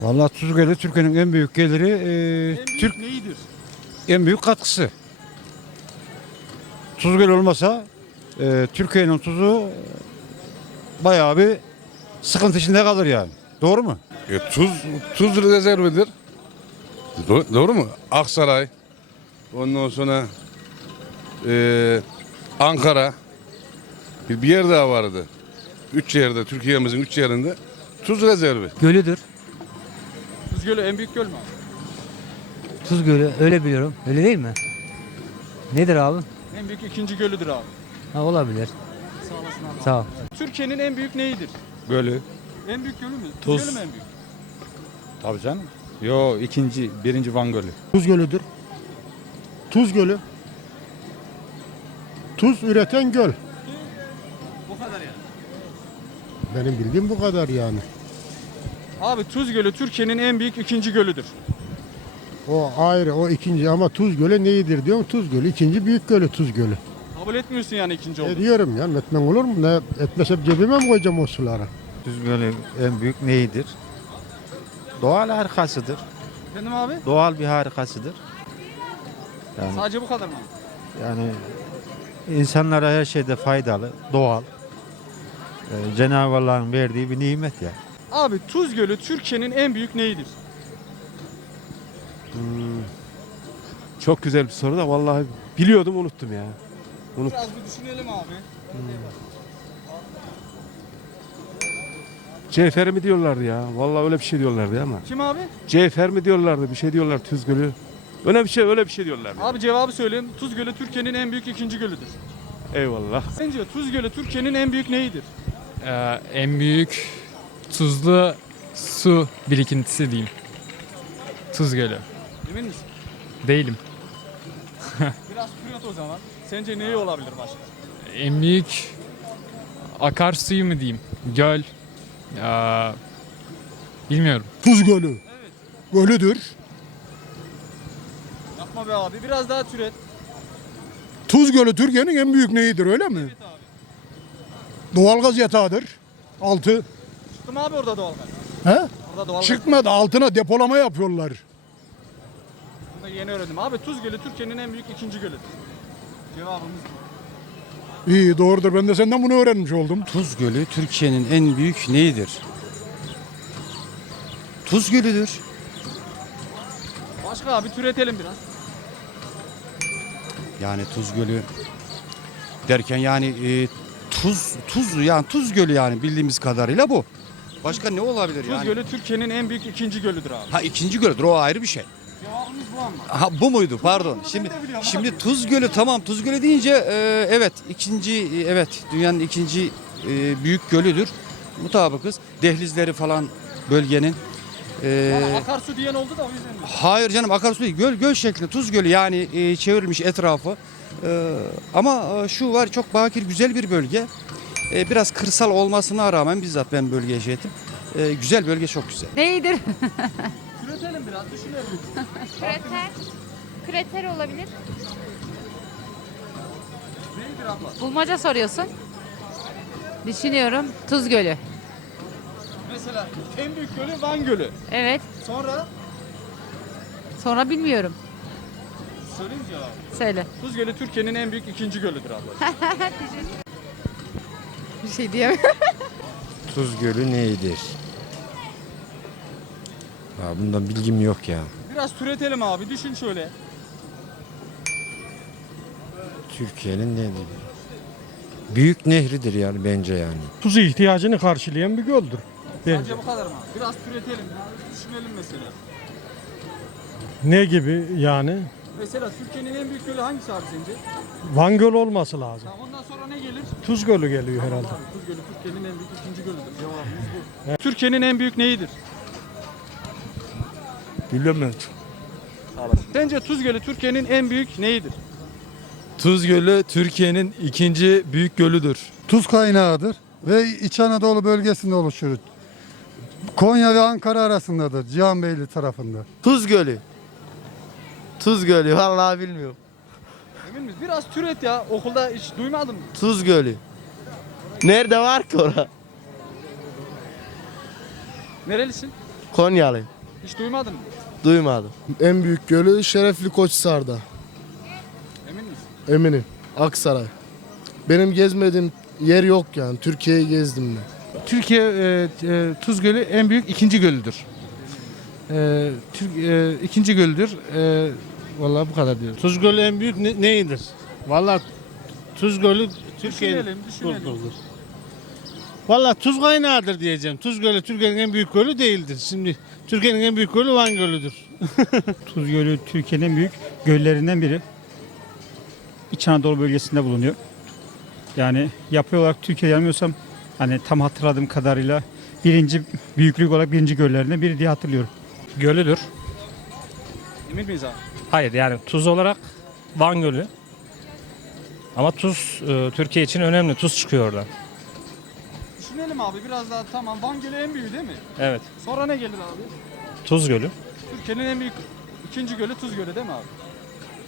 Vallahi Tuzgölü Türkiye'nin en büyük geliri e, En büyük Türk neyidir? en büyük katkısı. Tuzgöl olmasa e, Türkiye'nin tuzu e, bayağı bir sıkıntı içinde kalır yani. Doğru mu? E, tuz tuz rezervidir. Do- doğru mu? Aksaray. Ondan sonra e, Ankara. Bir, bir yer daha vardı. Üç yerde, Türkiye'mizin üç yerinde tuz rezervi. Gölüdür. Tuz Gölü en büyük göl mü abi? Tuz Gölü öyle biliyorum. Öyle değil mi? Nedir abi? En büyük ikinci gölüdür abi. Ha, olabilir. Sağ olasın abi. Sağ ol. Türkiye'nin en büyük neyidir? Gölü. En büyük gölü mü? Tuz. Gölü mü en büyük? Tabii canım. Yo ikinci, birinci Van Gölü. Tuz Gölü'dür. Tuz Gölü. Tuz üreten göl. Bu kadar yani. Benim bildiğim bu kadar yani. Abi Tuz Gölü Türkiye'nin en büyük ikinci gölüdür. O ayrı, o ikinci ama Tuz Gölü neyidir diyorum. Tuz Gölü ikinci büyük gölü Tuz Gölü. Kabul etmiyorsun yani ikinci olduğunu. diyorum ya etmen olur mu? Ne etmesem cebime mi koyacağım o suları? Tuz Gölü en büyük neyidir? Doğal harikasıdır. Efendim abi? Doğal bir harikasıdır. Yani, Sadece bu kadar mı? yani insanlara her şeyde faydalı, doğal. Ee, Cenab-ı Allah'ın verdiği bir nimet ya. Abi Tuz Gölü Türkiye'nin en büyük neyidir? Çok güzel bir soru da vallahi biliyordum unuttum ya. Unut. Biraz bir düşünelim abi. Cevher mi diyorlardı ya? Vallahi öyle bir şey diyorlardı ama. Kim abi? Cevher mi diyorlardı? Bir şey diyorlar Tuz Gölü. Öyle bir şey öyle bir şey diyorlardı. Abi cevabı söyleyeyim. Tuz Gölü Türkiye'nin en büyük ikinci gölüdür. Eyvallah. Sence Tuz Gölü Türkiye'nin en büyük neyidir? Ee, en büyük tuzlu su birikintisi diyeyim. Tuz Gölü. Emin misin? Değilim. Biraz türet o zaman. Sence neyi olabilir başka? En büyük akarsuyu mu diyeyim? Göl. Aa, bilmiyorum. Tuz Gölü. Gölüdür. Yapma be abi. Biraz daha türet. Tuz Gölü Türkiye'nin en büyük neyidir öyle mi? Evet abi. Doğalgaz yatağıdır. Altı. Çıktı mı abi orada doğalgaz? He? Orada doğalgaz. Çıkmadı altına depolama yapıyorlar. Bunu da yeni öğrendim. Abi Tuz Gölü Türkiye'nin en büyük ikinci gölüdür. Cevabımız bu. İyi doğrudur ben de senden bunu öğrenmiş oldum. Tuz Gölü Türkiye'nin en büyük neyidir? Tuz Gölü'dür. Başka abi türetelim biraz. Yani Tuz Gölü derken yani e, tuz tuz yani Tuz Gölü yani bildiğimiz kadarıyla bu. Başka ne olabilir Tuz yani? Gölü Türkiye'nin en büyük ikinci gölüdür abi. Ha ikinci göldür o ayrı bir şey. Cevabımız bu ama. Ha bu muydu? Pardon. Şimdi şimdi Tuz Gölü tamam Tuz Gölü deyince e, evet ikinci e, evet dünyanın ikinci e, büyük gölüdür. Mutabıkız. Dehlizleri falan bölgenin e, Bana akarsu diyen oldu da o yüzden. dedim. Hayır canım akarsu değil. Göl göl şeklinde tuz gölü yani e, çevrilmiş etrafı. E, ama e, şu var çok bakir güzel bir bölge. E, biraz kırsal olmasına rağmen bizzat ben bölgeye şey ettim. E, güzel bölge çok güzel. Neydir? Türetelim biraz düşünelim. Krater. Krater olabilir. Neydir abla? Bulmaca soruyorsun. Düşünüyorum. Tuz Gölü. Mesela en büyük gölü Van Gölü. Evet. Sonra Sonra bilmiyorum. söyleyeyim cevabı. Söyle. Tuz Gölü Türkiye'nin en büyük ikinci gölüdür abla. Bir şey diyemem. Tuz Gölü neyidir? Ya bundan bilgim yok ya. Biraz türetelim abi. Düşün şöyle. Türkiye'nin nedir? Büyük nehridir yani bence yani. Tuz ihtiyacını karşılayan bir göldür. Bence bu kadar mı? Biraz türetelim. ya. Düşünelim mesela. Ne gibi yani? Mesela Türkiye'nin en büyük gölü hangisi abi sence? Van Gölü olması lazım. Tamam ondan sonra ne gelir? Tuz Gölü geliyor herhalde. Tamam, Tuz Gölü Türkiye'nin en büyük ikinci gölüdür. Cevabımız bu. Türkiye'nin en büyük neyidir? Bilemem. Sence Tuz Gölü Türkiye'nin en büyük neyidir? Tuz Gölü Türkiye'nin ikinci büyük gölüdür. Tuz kaynağıdır ve İç Anadolu bölgesinde oluşur. Konya ve Ankara arasındadır. Cihanbeyli tarafında. Tuz Gölü. Tuz Gölü vallahi bilmiyorum. Emin miyiz? Biraz türet ya. Okulda hiç duymadın mı? Tuz Gölü. Nerede var ki ora? Nerelisin? Konyalıyım. Hiç duymadın mı? Duymadım. En büyük gölü Şerefli Koçhisar'da. Emin misin? Eminim. Aksaray. Benim gezmediğim yer yok yani. Türkiye'yi gezdim ben. Türkiye e, e, Tuz Gölü en büyük ikinci gölüdür. E, Türk, e, ikinci gölüdür. E, vallahi bu kadar diyorum. Tuz Gölü en büyük neyidir? Vallahi Tuz Gölü Düşünelim, düşünelim. Valla tuz kaynağıdır diyeceğim. Tuz Gölü Türkiye'nin en büyük gölü değildir. Şimdi Türkiye'nin en büyük gölü Van Gölü'dür. Tuz Gölü Türkiye'nin en büyük göllerinden biri. İç Anadolu bölgesinde bulunuyor. Yani yapı olarak Türkiye yanılmıyorsam hani tam hatırladığım kadarıyla birinci büyüklük olarak birinci göllerinden biri diye hatırlıyorum. Gölüdür. Emin miyiz abi? Hayır yani tuz olarak Van Gölü. Ama tuz e, Türkiye için önemli. Tuz çıkıyor oradan. Düşünelim abi biraz daha tamam. Van Gölü en büyüğü değil mi? Evet. Sonra ne gelir abi? Tuz Gölü. Türkiye'nin en büyük ikinci gölü Tuz Gölü değil mi abi?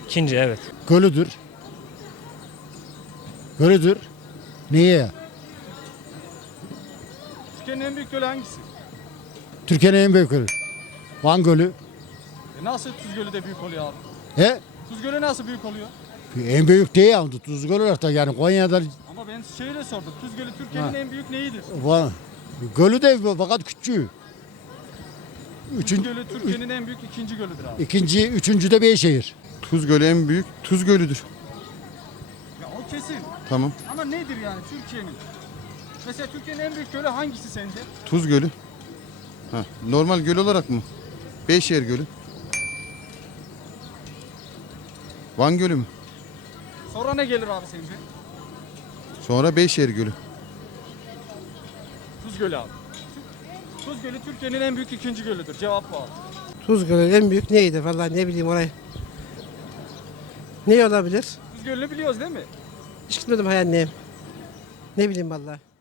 İkinci evet. Gölüdür. Gölüdür. Niye? Türkiye'nin en büyük gölü hangisi? Türkiye'nin en büyük gölü. Van Gölü. Nasıl Tuz Gölü de büyük oluyor abi? He? Tuz Gölü nasıl büyük oluyor? En büyük değil ama Tuz Gölü olarak da yani Konya'da Ama ben şeyle sordum. Tuz Gölü Türkiye'nin en büyük neyidir? Van. Gölü de fakat küçük. Tuz Üçüncü, Gölü Türkiye'nin en büyük ikinci gölüdür abi. ikinci, üçüncü de Beyşehir. Tuz Gölü en büyük Tuz Gölü'dür. Ya o kesin. Tamam. Ama nedir yani Türkiye'nin? Mesela Türkiye'nin en büyük gölü hangisi sence? Tuz Gölü. Ha, normal göl olarak mı? Beyşehir Gölü. Van Gölü mü? Sonra ne gelir abi sence? Sonra Beyşehir Gölü. Tuz Gölü abi. Tuz Gölü Türkiye'nin en büyük ikinci gölüdür. Cevap bu abi. Tuz Gölü en büyük neydi vallahi ne bileyim orayı. Ne olabilir? Tuz Gölü'nü biliyoruz değil mi? Hiç gitmedim hayal Ne bileyim vallahi.